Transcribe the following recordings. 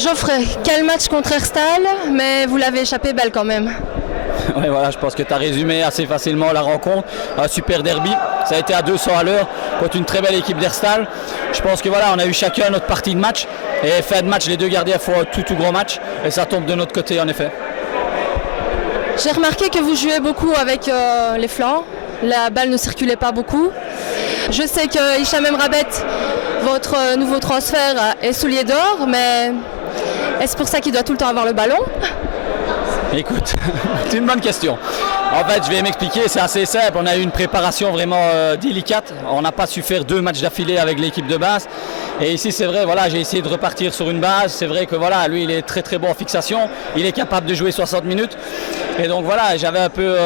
Geoffrey, quel match contre Herstal, mais vous l'avez échappé belle quand même. Oui, voilà, je pense que tu as résumé assez facilement la rencontre. Un super derby, ça a été à 200 à l'heure contre une très belle équipe d'Herstal. Je pense que voilà, on a eu chacun notre partie de match et fin de match, les deux gardiens font un tout grand match et ça tombe de notre côté en effet. J'ai remarqué que vous jouez beaucoup avec les flancs, la balle ne circulait pas beaucoup. Je sais que Hicham Emrabet, votre nouveau transfert, est soulier d'or, mais est-ce pour ça qu'il doit tout le temps avoir le ballon ? Écoute, c'est une bonne question. En fait, je vais m'expliquer, c'est assez simple. On a eu une préparation vraiment délicate. On n'a pas su faire 2 matchs d'affilée avec l'équipe de base. Et ici, c'est vrai, voilà, j'ai essayé de repartir sur une base. C'est vrai que voilà, lui, il est très bon en fixation. Il est capable de jouer 60 minutes. Et donc voilà, j'avais un peu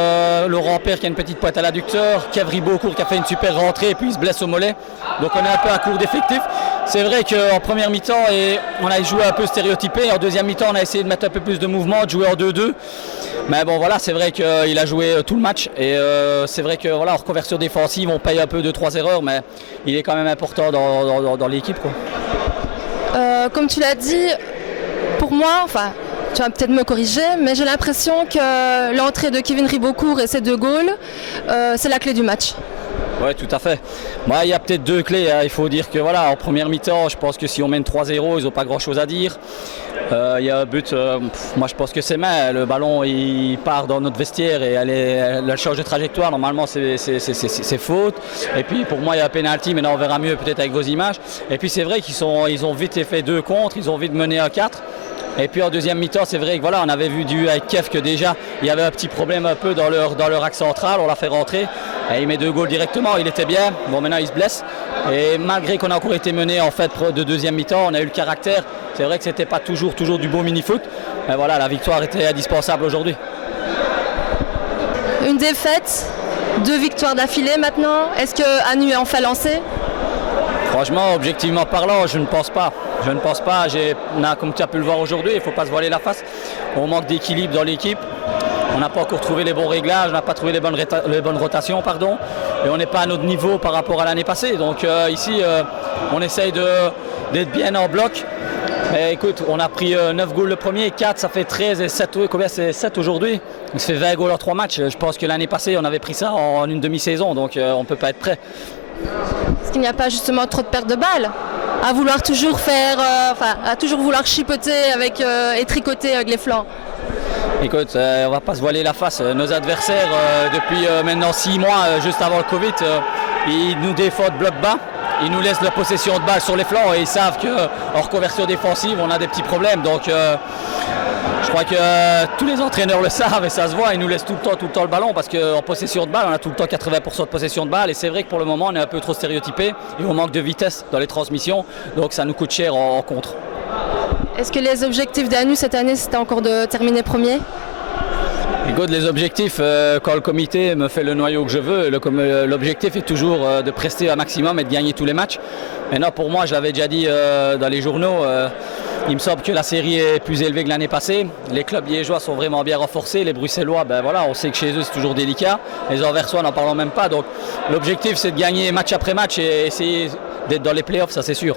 Laurent Père qui a une petite pointe à l'adducteur, Kev Ribocourt qui a fait une super rentrée et puis il se blesse au mollet. Donc on est un peu à court d'effectifs. C'est vrai qu'en première mi-temps, on a joué un peu stéréotypé. En deuxième mi-temps, on a essayé de mettre un peu plus de mouvement, de jouer en 2-2. Mais bon voilà, c'est vrai qu'il a joué tout le match. Et c'est vrai que voilà, en reconversion défensive, on paye un peu 2-3 erreurs, mais il est quand même important dans l'équipe, quoi. Comme tu l'as dit, pour moi, enfin, tu vas peut-être me corriger, mais j'ai l'impression que l'entrée de Kevin Ribocourt et ses 2 goals, c'est la clé du match. Oui, tout à fait. Moi, il y a peut-être 2 clés. Il faut dire que voilà, en première mi-temps, je pense que si on mène 3-0, ils n'ont pas grand-chose à dire. Il y a un but, moi je pense que c'est main. Le ballon il part dans notre vestiaire et elle change de trajectoire. Normalement, c'est faute. Et puis pour moi, il y a un penalty, mais là on verra mieux peut-être avec vos images. Et puis c'est vrai qu'ils ont vite fait 2 contre, ils ont vite mené à 4. Et puis en deuxième mi-temps, c'est vrai que voilà, on avait vu avec Kev que déjà il y avait un petit problème un peu dans leur axe central, on l'a fait rentrer et il met 2 goals directement, il était bien, bon maintenant il se blesse et malgré qu'on a encore été mené en fait de deuxième mi-temps, on a eu le caractère, c'est vrai que c'était pas toujours du beau mini-foot, mais voilà, la victoire était indispensable aujourd'hui. Une défaite, 2 victoires d'affilée maintenant, est-ce que Anu est enfin lancé ? Franchement, objectivement parlant, je ne pense pas. Comme tu as pu le voir aujourd'hui, il ne faut pas se voiler la face. On manque d'équilibre dans l'équipe. On n'a pas encore trouvé les bons réglages, on n'a pas trouvé les bonnes rotations, et on n'est pas à notre niveau par rapport à l'année passée. Donc ici, on essaye d'être bien en bloc. Mais écoute, on a pris 9 goals le premier, 4, ça fait 13 et 7, combien c'est 7 aujourd'hui. Ça fait 20 goals en 3 matchs. Je pense que l'année passée, on avait pris ça en une demi-saison, donc on ne peut pas être prêt. Est-ce qu'il n'y a pas justement trop de pertes de balles ? À vouloir toujours à toujours vouloir chipoter et tricoter avec les flancs. Écoute, on va pas se voiler la face. Nos adversaires, depuis maintenant 6 mois, juste avant le Covid, ils nous défendent bloc bas. Ils nous laissent la possession de balle sur les flancs et ils savent qu'en reconversion défensive, on a des petits problèmes. Donc je crois que tous les entraîneurs le savent et ça se voit. Ils nous laissent tout le temps le ballon parce qu'en possession de balle, on a tout le temps 80% de possession de balle. Et c'est vrai que pour le moment, on est un peu trop stéréotypé et on manque de vitesse dans les transmissions. Donc ça nous coûte cher en contre. Est-ce que les objectifs d'Anu cette année, c'était encore de terminer premier ? Écoute, les objectifs, quand le comité me fait le noyau que je veux, l'objectif est toujours de prester un maximum et de gagner tous les matchs. Maintenant, pour moi, je l'avais déjà dit dans les journaux, il me semble que la série est plus élevée que l'année passée. Les clubs liégeois sont vraiment bien renforcés. Les Bruxellois, on sait que chez eux, c'est toujours délicat. Les Anversois, n'en parlons même pas. Donc, l'objectif, c'est de gagner match après match et essayer d'être dans les playoffs, ça c'est sûr.